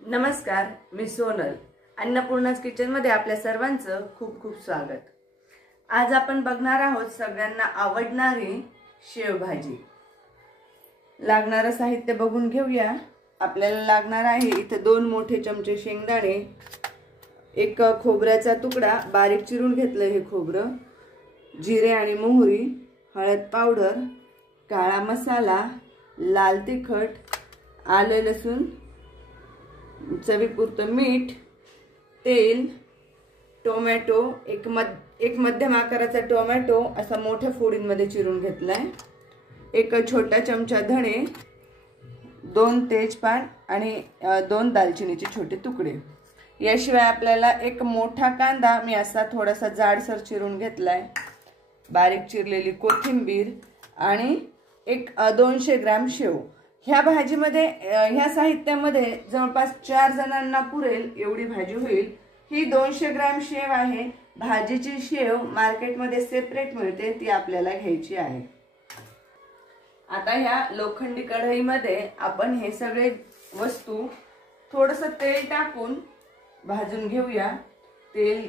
नमस्कार, मी सोनल. अन्नपूर्णाज किचन मध्ये आपल्या सर्वांचं खूप खूप स्वागत. आज आपण बघणार आहोत सगळ्यांना आवडणारी शेवभाजी. लागणारं साहित्य बघून घेऊया. आपल्याला लागणार आहे इथे 2 मोठे चमचे शेंगदाणे, एक खोबऱ्याचा तुकडा बारीक चिरून घेतलं हे खोबरं, जिरे आणि मोहरी, हळद पावडर, काळा मसाला, लाल तिखट, आले लसूण, चवीपुरतं मीठ, तेल, टोमॅटो, एक मध्यम आकाराचा टोमॅटो असा मोठ्या फोडींमध्ये चिरून घेतलाय, एक छोटा चमचा धणे, 2 तेजपान आणि 2 दालचिनीचे छोटे तुकडे. याशिवाय आपल्याला एक मोठा कांदा मी असा थोडासा जाडसर चिरून घेतलाय, बारीक चिरलेली कोथिंबीर आणि एक 200 ग्रॅम शेव. ह्या भाजीमध्ये ह्या साहित्यामध्ये जवळपास 4 जणांना पुरेल एवढी भाजी होईल. ही 200 ग्रॅम शेव आहे. भाजीची शेव मार्केटमध्ये सेपरेट मिळते, ती आपल्याला घ्यायची आहे. आता ह्या लोखंडी कढईमध्ये आपण हे सगळे वस्तू थोडंसं तेल टाकून भाजून घेऊया. तेल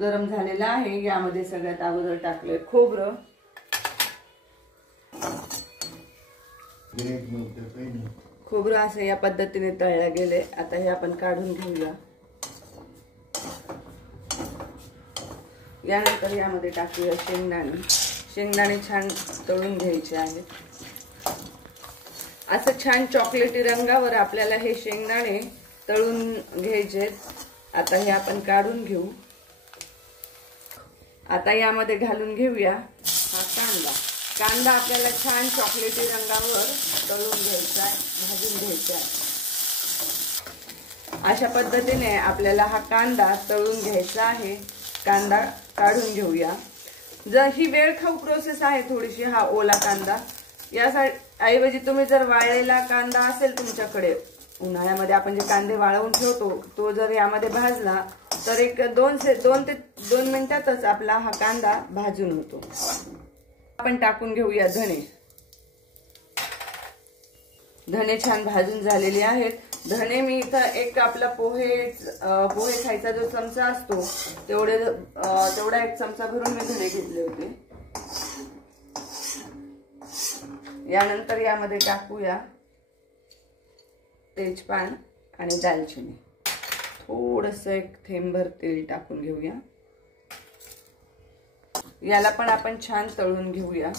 गरम झालेलं आहे. यामध्ये सगळ्यात अगोदर टाकले खोबरं, खोबरं असं या पद्धतीने तळलं गेले. आता हे आपण काढून घेऊया. यानंतर यामध्ये टाकूया शेंगदाणे. शेंगदाणे छान तळून घ्यायचे आहेत. असं छान चॉकलेटी रंगावर आपल्याला हे शेंगदाणे तळून घ्यायचे. आता हे आपण काढून घेऊ. आता यामध्ये घालून घेऊया हा कांदा. कांदा आपल्याला छान चॉकलेटी रंगावर तळून घ्यायचा आहे, भाजून घ्यायचा आहे. अशा पद्धतीने आपल्याला हा कांदा तळून घ्यायचा आहे. कांदा काढून घेऊया. जर ही वेळ खाऊ प्रोसेस आहे थोडीशी, हा ओला कांदा. यासाठी ऐवजी तुम्ही जर वाळलेला कांदा असेल तुमच्याकडे, उन्हाळ्यामध्ये आपण जे कांदे वाळवून ठेवतो, तो जर यामध्ये भाजला तर एक 2 ते 2 मिनिटातच आपला हा कांदा भाजून होतो. आपण टाकून घेऊया धणे. धणे छान भाजून झालेले आहेत. धणे मी इथं एक आपला पोहे खायचा जो चमचा असतो तेवढा एक चमचा भरून मी धणे घेतले होते. यानंतर यामध्ये टाकूया तेजपान आणि दालचिनी. थोडंसं एक थेंबभर तेल टाकून घेऊया. याला पण आपण छान तळून घेऊया.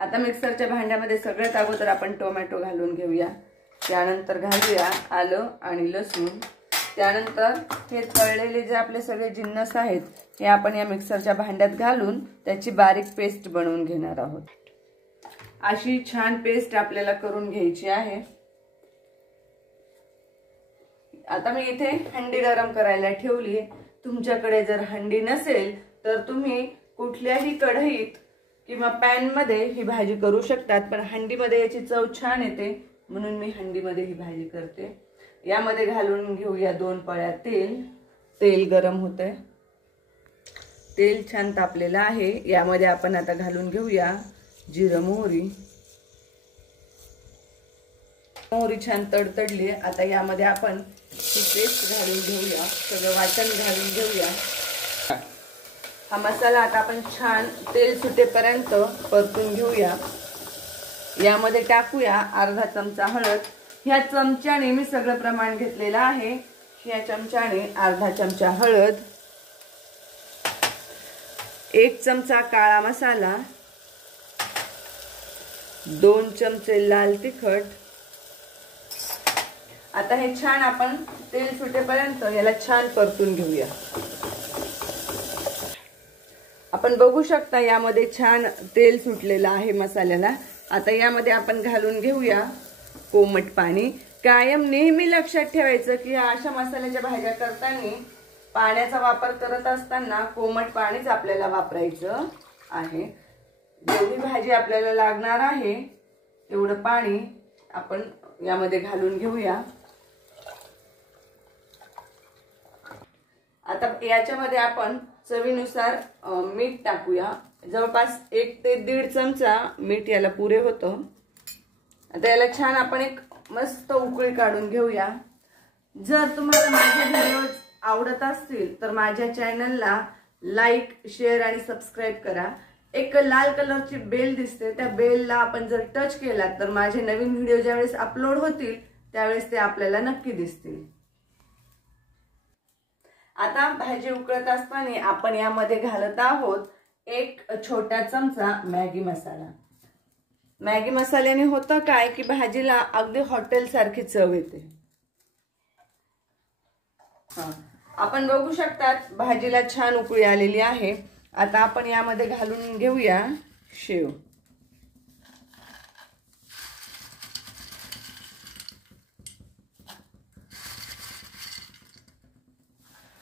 आता मिक्सरच्या भांड्यामध्ये सगळ्यात अगोदर आपण टोमॅटो घालून घेऊया. त्यानंतर घालूया आलं आणि लसूण. त्यानंतर हे तळलेले जे आपले सगळे जिन्नस आहेत हे आपण या मिक्सरच्या भांड्यात घालून त्याची बारीक पेस्ट बनवून घेणार आहोत. अशी छान पेस्ट आपल्याला करून घ्यायची आहे. आता मी इथे हंडी गरम करायला ठेवली. तुमच्याकडे जर हंडी नसेल तर तुम्ही कुठल्याही कढईत किंवा पॅन मध्ये ही भाजी करू शकतात, पण हंडीमध्ये याची चव छान येते म्हणून मी हंडीमध्ये ही भाजी करते. यामध्ये घालून घेऊया 2 पळ्या तेल. तेल गरम होतंय. तेल छान तापलेलं आहे. यामध्ये आपण आता घालून घेऊया जिरं मोहरी. मोहरी छान तडतडली. आता यामध्ये आपण ही पेस्ट घालून घेऊया. सगळं वाटण घालून घेऊया. हा मसाला आता आपण छान तेल सुटेपर्यंत परतून घेऊया. यामध्ये टाकूया अर्धा चमचा हळद. ह्या चमच्याने मी सगळं प्रमाण घेतलेलं आहे. ह्या चमच्याने अर्धा चमचा हळद, 1 चमचा काळा मसाला, 2 चमचे लाल तिखट. आता हे छान आपण तेल सुटेपर्यंत याला छान परतून घेऊया. आपण बघू शकता यामध्ये छान तेल सुटलेलं आहे मसाल्याला. आता यामध्ये आपण घालून घेऊया कोमट पाणी. कायम नेहमी लक्षात ठेवायचं की अशा मसाल्याच्या भाज्या करताना पाण्याचा वापर करत असताना कोमट पाणीच आपल्याला वापरायचं आहे. जेवढी भाजी आपल्याला लागणार आहे तेवढं पाणी आपण यामध्ये घालून घेऊया. आता याच्यामध्ये आपण चवीनुसार मीठ टाकूया. जवळपास 1 ते 1.5 चमचा मीठ याला पुरे होतं. आता याला छान आपण एक मस्त उकळी काढून घेऊया। जर तुम्हाला माझे व्हिडिओ आवडत असतील तर माझ्या चॅनलला लाईक, शेअर आणि सबस्क्राईब करा। एक लाल कलरची बेल दिसते, त्या बेलला आपण जर टच केला तर माझे नवीन व्हिडिओ ज्यावेळेस अपलोड होतील त्यावेळेस ते आपल्याला नक्की दिसतील। आता भाजी उकळत असताना आपण यामध्ये घालत आहोत एक छोटा चमचा मॅगी मसाला। मॅगी मसाल्याने होतं काय की भाजीला अगदी हॉटेल सारखी चव येते। आपण बघू शकतात भाजीला छान उकळी आलेली आहे। आता आपण यामध्ये घालून घेऊया शेव।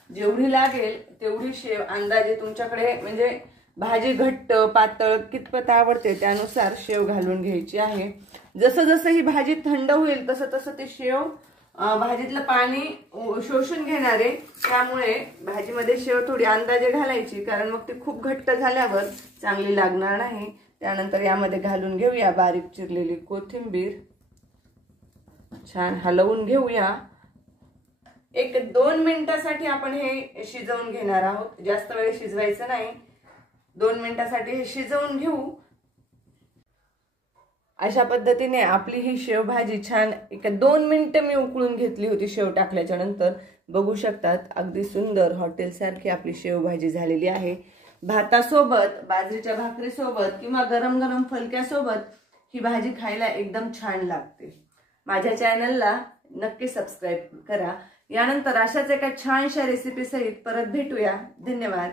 जेवढी लागेल तेवढी शेव अंदाजे तुमच्याकडे, म्हणजे भाजी घट्ट पातळ कितपत आवडते त्यानुसार शेव घालून घ्यायची आहे। जसं जसं ही भाजी थंड होईल तसं तसं ते शेव भाजीतलं पाणी शोषून घेणार आहे, त्यामुळे भाजीमध्ये शेव थोडी अंदाजे घालायची, कारण मग ती खूप घट्ट झाल्यावर चांगली लागणार नाही। त्यानंतर यामध्ये घालून घेऊया बारीक चिरलेली कोथिंबीर, छान हलवून घेऊया। एक 2 मिनिटासाठी आपण हे शिजवून घेणार आहोत, जास्त वेळ शिजवायचं नाही। 2 मिनिटासाठी हे शिजवून घेऊ। अशा पद्धतीने आपली ही शेव भाजी छान एक 2 मिनिटं मी उकळून घेतली होती शेव टाकल्याच्या नंतर। बघू शकतात अगदी सुंदर हॉटेल सारखी आपली शेव भाजी झालेली आहे। भातासोबत, बाजरीच्या भाकरीसोबत किंवा गरम गरम फुलक्यासोबत ही भाजी खायला एकदम छान लागते। माझ्या चॅनलला नक्की सबस्क्राईब करा। यानंतर अशाच एका छानशा रेसिपी सहित परत भेटूया। धन्यवाद।